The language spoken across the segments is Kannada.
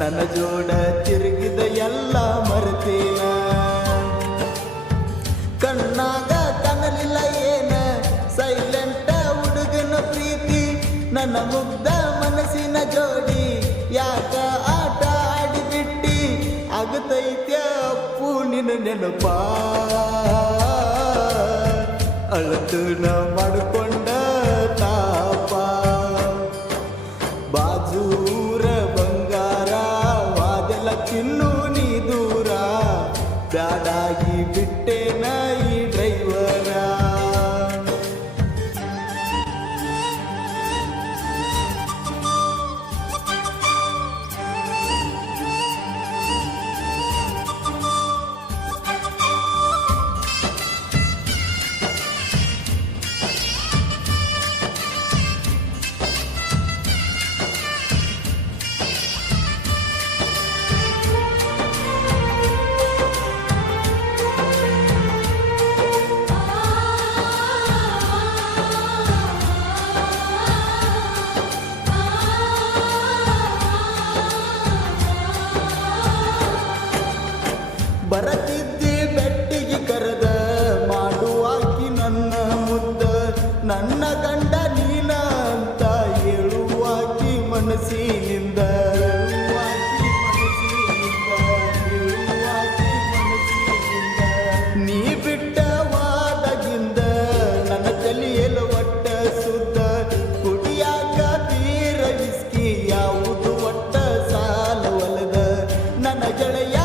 ನನ್ನ ಜೋಡ ತಿರುಗಿದ ಎಲ್ಲ ಮರೆತೇನ ಕಣ್ಣಾಗ ಕಾಣಲಿಲ್ಲ ಏನ ಸೈಲೆಂಟ ಹುಡುಗನ ಪ್ರೀತಿ ನನ್ನ ಮುಗ್ಧ ಮನಸ್ಸಿನ ಜೋಡಿ ಯಾಕ ಆಟ ಆಡಿಬಿಟ್ಟಿ ಆಗತೈತ್ಯ ಅಪ್ಪು ನಿನ್ನ ನೆನಪ ಅಳತನ ಮಾಡಿಕೊಂಡ ತಾಪ ಬಾಜೂರ ಬಂಗಾರ ವಾದೆಲ್ಲ ಚಿನ್ನು ನೀ ದೂರ ಬ್ಯಾಡಾಗಿ ಬಿಟ್ಟೆನ ಈ ಡ್ರೈವರ ಬರತಿದ್ದಿ ಬೆಟ್ಟಿಗೆ ಕರೆದ ಮಾಡುವಾಕಿ ನನ್ನ ಮುದ್ದ ನನ್ನ ಗಂಡ ನೀನ ಅಂತ ಹೇಳುವಾಕಿ ಮನಸ್ಸಿನಿಂದ ನೀ ಬಿಟ್ಟ ವಾದಗಿಂದ ನನ್ನ ತಲೆಯಲು ಒಟ್ಟ ಸುದ್ದ ಕುಡಿಯಾಕ ಬೀರ ವಿಸ್ಕಿ ಯಾವುದು ಒಟ್ಟ ಸಾಲ ಒಲದ ನನ್ನ ಗೆಳೆಯ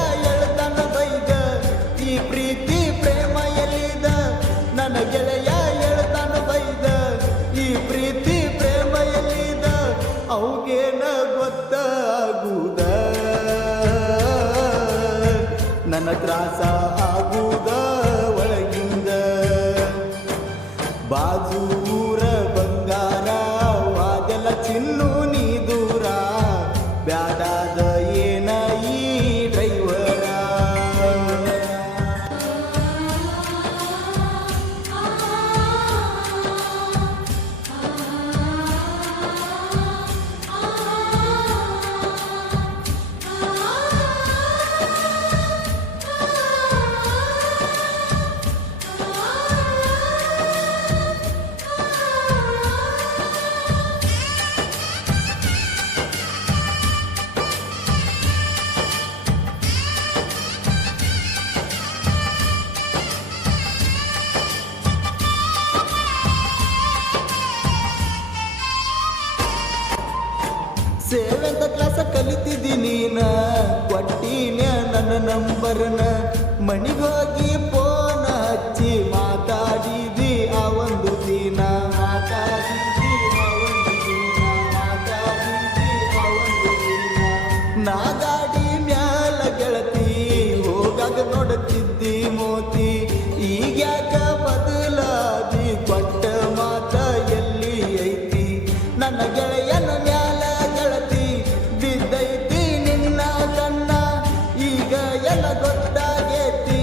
ಈ ಪ್ರೀತಿ ಪ್ರೇಮ ಎಲ್ಲಿದ ನನ್ನ ಗೆಳೆಯ ಹೇಳ್ತಾನ ಬೈದ ಈ ಪ್ರೀತಿ ಪ್ರೇಮ ಎಲ್ಲಿದ ಅವಗೇನ ಗೊತ್ತಾಗುದ ನನ್ನ ತ್ರಾಸ ಆಗುದ ಒಳಗಿಂದ ಬಾಜೂರ ಬಂಗಾರ ವಾದೆಲ್ಲ ಚಿನ್ನು ನೀ ದೂರ ಬ್ಯಾಡಾದ ಏನ ಈ ಡ್ರೈವರ ಸೆವೆಂತ್ ಕ್ಲಾಸ ಕಲಿತಿದ್ದಿ ನೀನ ಕೊಟ್ಟಿನ ನನ್ನ ನಂಬರ್ನ ಮಣಿಗೋಗಿ ಫೋನ್ ಹಚ್ಚಿ ಮಾತಾಡಿದಿ ಆ ಒಂದು ದಿನ ನಾ ಗಾಡಿ ಮ್ಯಾಲ ಗೆಳತಿ ಹೋಗಾಗ ನೋಡುತ್ತಿದ್ದಿ ಮೋತಿ ಈಗ್ಯಾಕ ಬದಲಾದಿ ಕೊಟ್ಟ ಮಾತ ಎಲ್ಲಿ ಐತಿ ನನ್ನ ಗೆಳೆಯನ ಮ್ಯಾಲ ಬಿದ್ದೈತಿ ನಿನ್ನ ಕಣ್ಣ ಈಗ ಎಲ್ಲ ಗೊತ್ತಾಗೇತಿ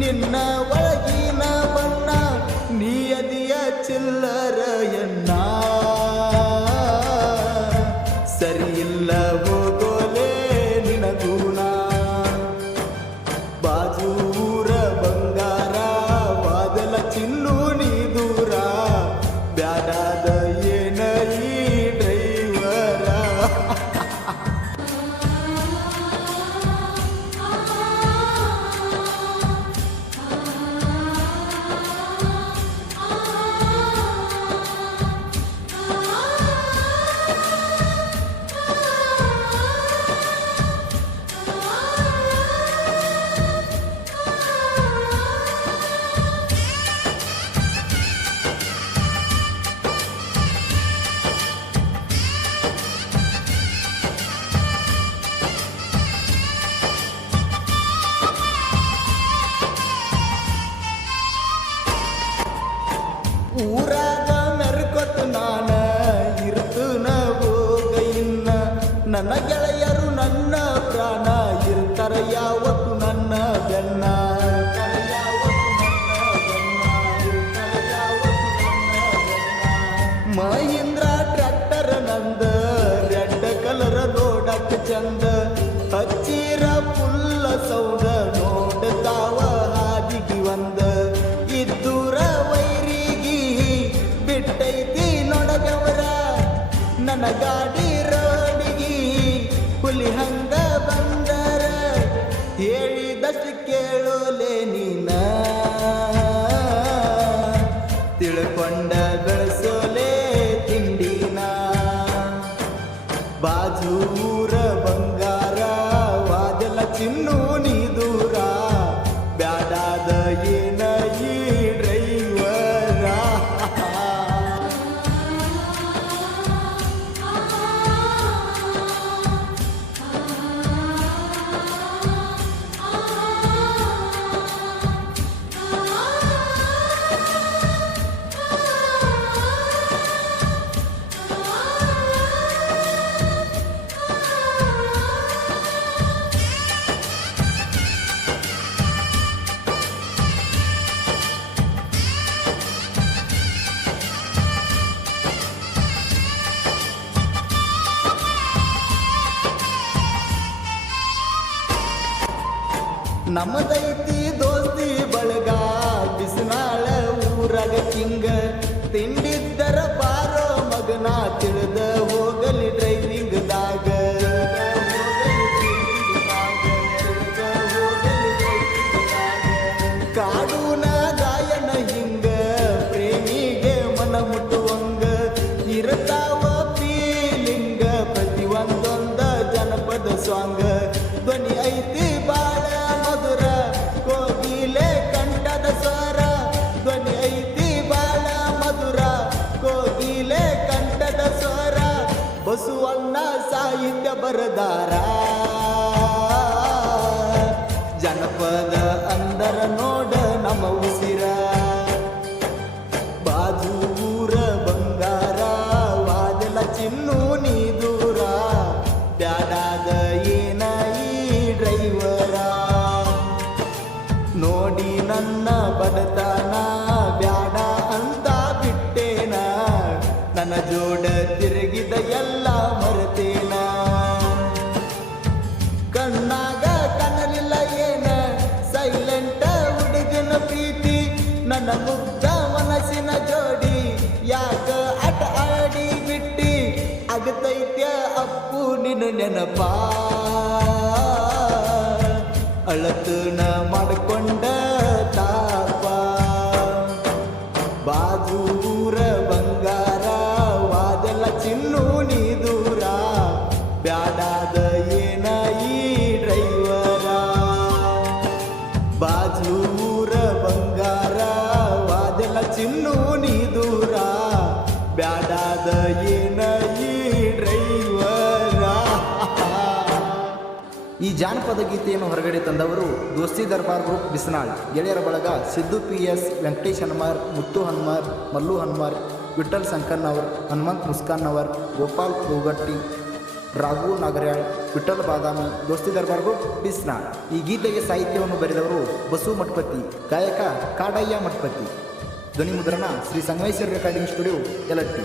ನಿನ್ನ ಒಳಗಿನ ಬಣ್ಣ ನೀಯದಿಯ ಚಿಲ್ಲರಯನ್ನ ಸರಿಯಿಲ್ಲ ಹೋಗೋಲೆ ನಿನಗೂಣ ಬಾಜೂರ ಬಂಗಾರ ವಾದಲ ಚಿನ್ನು ನೀ ದೂರ ಬ್ಯಾಡಾದ ಏನ ಈ ಡ್ರೈವರ ಊರಾಗ ಮೆರ್ಕೊತ ನಾನ ಇರ್ತನ ಹೋಗ ಇನ್ನ ನನ್ನ ಗೆಳೆಯರು ನನ್ನ ಪ್ರಾಣ ಇರ್ತಾರ ಯಾವತ್ತು ನನ್ನ ಬೆನ್ನ ಮಹೀಂದ್ರ ಟ್ರ್ಯಾಕ್ಟರ್ ನಂದ ರೆಡ್ ಕಲರ್ ನೋಡಕ್ ಚಂದ ಹಚ್ಚಿರ ಪುಲ್ಲ ಸೌದ ನೋಡ್ತಾವ ಹಾದಿಗಿ ಒಂದ ಇದ್ದೂರ ವೈರಿಗಿ ಬಿಟ್ಟೈತಿ ನೊಡಗವರ ನನ್ನ ಗಾಡಿ ರೋಡಿಗಿ ಹುಲಿ ಹಂಗ ಬಂದರ ಹೇಳಿದಷ್ಟು ಕೇಳೋಲೆ ನೀನ ತಿಳ್ಕೊಂಡ ಬೆಳೆಸೋಲೆ ತಿಂಡಿನ ಬಾಜೂರ ಬಂಗಾರ ವಾದೆಲ್ಲ ಚಿನ್ನು ನೀ ದೂರ ಬ್ಯಾಡಾದ ಏನ ಈ ಡ್ರೈವರ ನಮ್ಮದೈತಿ ದೋಸ್ತಿ ಬಳಗ ಬಿಸಿನಾಳ ಊರಾಗ ಕಿಂಗ ತಿಂಡಿದ್ದರ ಬಾರೋ ಮಗನ ತಿಳಿದ ಹೋಗಲಿ ಡ್ರೈವಿಂಗ್ದಾಗ ಕಾಡೂನ ಗಾಯನ ಹಿಂಗ ಪ್ರೇಮಿಗೆ ಮನ ಮುಟ್ಟುವಂಗ ಇರ್ತಾವ ಫೀಲಿಂಗ ಪ್ರತಿ ಒಂದೊಂದ ಜನಪದ ಸಾಂಗ ಧ್ವನಿ ಐತಿ ಬಾಳ ಮಧುರ ಕೋಗಿಲೆ ಕಂಠದ ಸ್ವರ ಧ್ವನಿ ಐತಿ ಬಾಳ ಮಧುರ ಕೋಗಿಲೆ ಕಂಠದ ಸ್ವರ ಬಸವಣ್ಣ ಸಾಹಿತ್ಯ ಬರದಾರ ಜನಪದ ಅಂದರ ನೋಡ ನಮ್ಮ ಉಸಿರ ಬಾಜೂರ ಬಂಗಾರ ವಾದೆಲ್ಲ ಚಿನ್ನು ನೀ ದೂರ ಬ್ಯಾಡಾದ ಏನ ಈ ಡ್ರೈವರ ನೋಡಿ ನನ್ನ ಬಡತನ ಬ್ಯಾಡ ಅಂತ ಬಿಟ್ಟೇನ ನನ್ನ ಜೋಡ ತಿರುಗಿದ ಎಲ್ಲ ಮರೆತೇನ ಕಣ್ಣಾಗ ಕನಲಿಲ್ಲ ಏನ ಸೈಲೆಂಟ ಹುಡುಗನ ಪ್ರೀತಿ ನನ್ನ ಮುಗ್ಧ ಮನಸ್ಸಿನ ಜೋಡಿ ಯಾಕ ಆಟ ಆಡಿ ಬಿಟ್ಟಿ ಆಗತೈತ್ಯ ಅಪ್ಪು ನಿನ್ನ ನೆನಪ ಅಳತನ ಮಾಡಿಕೊಂಡ ತಾಪ ಬಾಜೂರ ಬಂಗಾರ ವಾದೆಲ್ಲ ಚಿನ್ನು ನೀ ದೂರ ಬ್ಯಾಡಾದ ಏನ ಈ ಡ್ರೈವರ ಬಾಜೂರ ಬಂಗಾರ ವಾದೆಲ್ಲ ಚಿನ್ನು ನೀ ದೂರ ಬ್ಯಾಡಾದ ಏನ ಈ ಡ್ರೈವರ. ಈ ಜಾನಪದ ಗೀತೆಯನ್ನು ಹೊರಗಡೆ ತಂದವರು ದೋಸ್ತಿ ದರ್ಬಾರ್ ಗ್ರೂಪ್ ಬಿಸನಾಳ್. ಗೆಳೆಯರ ಬಳಗ ಸಿದ್ದು PS, ವೆಂಕಟೇಶ್ ಹನ್ಮಾರ್, ಮುತ್ತು ಹನ್ಮಾರ್, ಮಲ್ಲು ಹನ್ಮಾರ್, ವಿಠಲ್ ಸಂಕನ್ನವರ್, ಹನುಮಂತ್ ಮುಸ್ಕಾನ್ನವರ್, ಗೋಪಾಲ್ ಕೋಗಟ್ಟಿ, ರಾಘು ನಾಗರ್ಯಾಳ್, ವಿಠಲ್ ಬಾದಾಮಿ. ದೋಸ್ತಿ ದರ್ಬಾರ್ ಗ್ರೂಪ್ ಬಿಸನಾಳ್. ಈ ಗೀತೆಗೆ ಸಾಹಿತ್ಯವನ್ನು ಬರೆದವರು ಬಸು ಮಠಪತಿ, ಗಾಯಕ ಕಾಡಯ್ಯ ಮಠಪತಿ. ಧ್ವನಿ ಮುದ್ರಣ ಶ್ರೀ ಸಂಗಮೇಶ್ವರ ರೆಕಾರ್ಡಿಂಗ್ ಸ್ಟುಡಿಯೋ ಯಲಟ್ಟಿ.